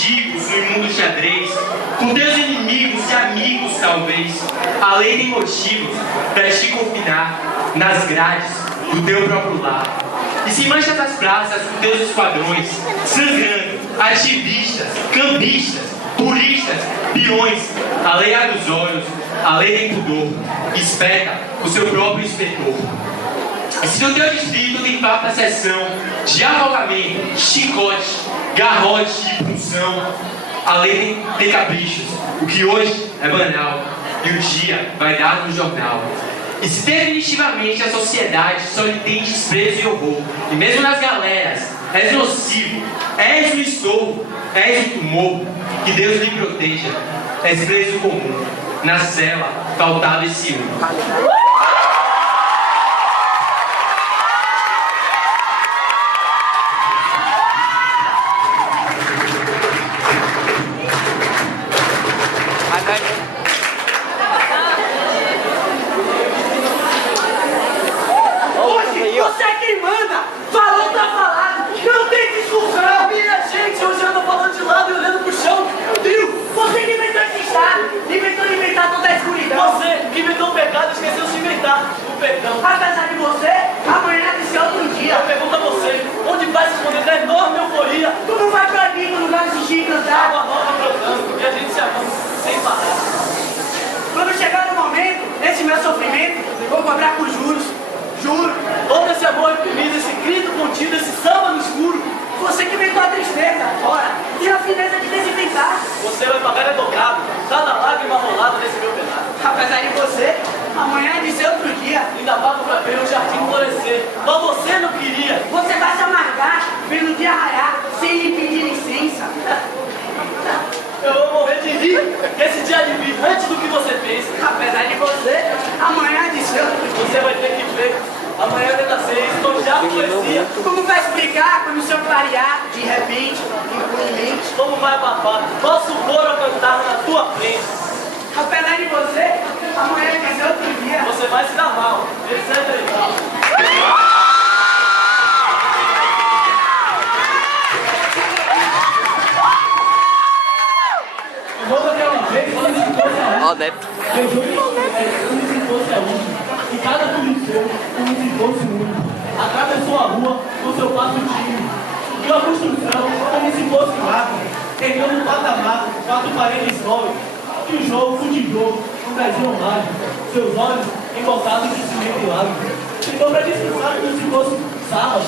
mendigos no imundo xadrez, com teus inimigos e amigos talvez, a lei tem motivos para te confinar nas grades do teu próprio lar. E se mancha das praças com teus esquadrões, sangrando, ativistas, cambistas, turistas, peões, a lei abre os olhos, a lei tem pudor, espeta o seu próprio inspetor. E se no teu distrito tem farta sessão de afogamento, chicote, garrote e punção, a lei tem caprichos, o que hoje é banal e o dia vai dar no jornal. E se definitivamente a sociedade só lhe tem desprezo e horror, e mesmo nas galeras és nocivo, és um estorvo, és um tumor, que Deus lhe proteja, és preso comum, na cela, faltado esse um. Você é quem manda! Falou, tá falado! Não tem discussão! Minha gente, hoje eu ando falando de lado e olhando pro chão! Viu? Você que inventou esse estado! Inventou inventar toda a escuridão! Você que inventou o pecado esqueceu de inventar o perdão! Apesar de você, amanhã de ser outro dia! Eu pergunto a você, onde vai se esconder da enorme euforia? Tu não vai pra mim no lugar de assistir e cantar! Água nova brotando e a gente se amando sem parar! Quando chegar o momento, esse meu sofrimento, vou cobrar por juros! Juro, todo esse amor reprimido, esse grito contido, esse samba no escuro, você que inventou a tristeza, ora, e a fineza de desinventar. Você vai pagar dobrado, cada lágrima rolada nesse meu pedaço. Apesar de você, amanhã é de ser outro dia. Ainda pago pra ver o jardim florescer, mas você não queria. Você vai se amargar, vendo o dia raiar, sem lhe pedir licença. Eu vou morrer de rir, que esse dia de vir antes do que você fez. Apesar de você, amanhã de ser. Você vai ter que ver, amanhã vai nascer, estou já poesia. Como vai explicar quando o seu clarear, de repente, impunemente? Como vai abafar nosso coro a cantar na tua frente? Apesar de você, amanhã vai ser outro dia. Você vai se dar mal, esse é legal. Ó, Neto. Eu juro como se fosse a última, e cada tudo seu, como se fosse o único. Atravessou a rua com seu passo tímido, subiu a construção como se fosse máquina, ergueu no patamar, quatro paredes sólidas, tijolo por tijolo, um desenho mágico, seus olhos embolsados de cimento e lágrimas. Tentou para descansar como se fosse sábado,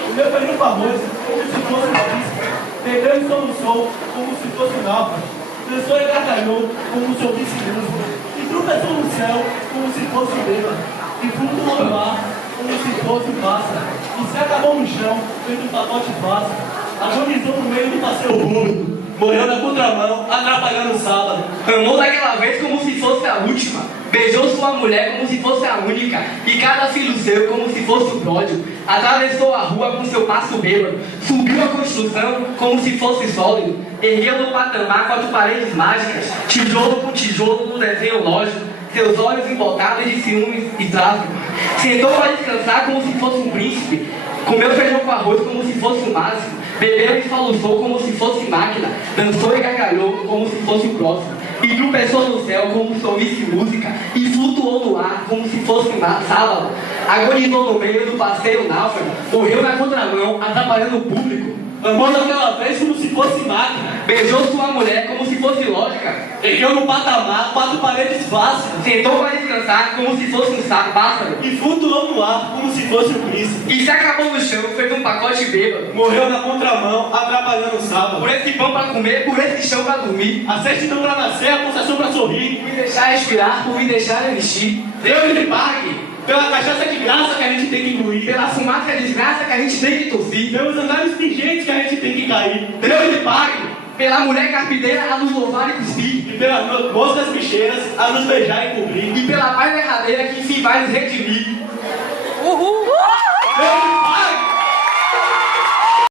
o meu feijão com arroz como se fosse uma pista, bebeu e soluçou como se fosse um náufrago. Dançou e gargalhou como se ouvisse música, e tropeçou no céu como se fosse bêbado, e flutuou no ar como se fosse um pássaro, e se acabou no chão feito um pacote fácil, agonizou no meio do passeio público, morreu na contramão, atrapalhando o sábado, Amou daquela vez como se fosse a última, beijou sua mulher como se fosse a única, e cada filho seu como se fosse o pródigo, atravessou a rua com seu passo bêbado, subiu a construção como se fosse sólido, ergueu no patamar quatro paredes mágicas, tijolo com tijolo no desenho lógico, seus olhos embotados de ciúmes e tráfico, sentou para descansar como se fosse um príncipe, comeu feijão com arroz como se fosse o máximo, bebeu e soluçou como se fosse máquina, dançou e gargalhou como se fosse o próximo, e tropeçou no céu como se ouvisse música, e flutuou no ar como se fosse sábado, agonizou no meio do passeio náufrago, morreu na contramão, atrapalhando o público, amou daquela vez como se fosse máquina, beijou sua mulher como se fosse lógica, ergueu no patamar quatro paredes fáceis, sentou para descansar como se fosse um pássaro, e flutuou no ar como se fosse um príncipe, e se acabou no chão feito um pacote bêbado, morreu na contramão, atrapalhando o sábado, por esse pão para comer, por esse chão para dormir, a certidão para nascer, a concessão para sorrir, por me deixar respirar, por me deixar existir, Deus lhe pague pela cachaça de graça que a gente tem que engolir, pela fumaça de desgraça que a gente tem que tossir, pelos andares pingentes que a gente tem que cair, Deus lhe pague pela mulher carpideira a nos louvar e cuspir, e pelas moscas bicheiras a nos beijar e cobrir, e pela paz derradeira que enfim vai nos redimir. Uhul! Deus lhe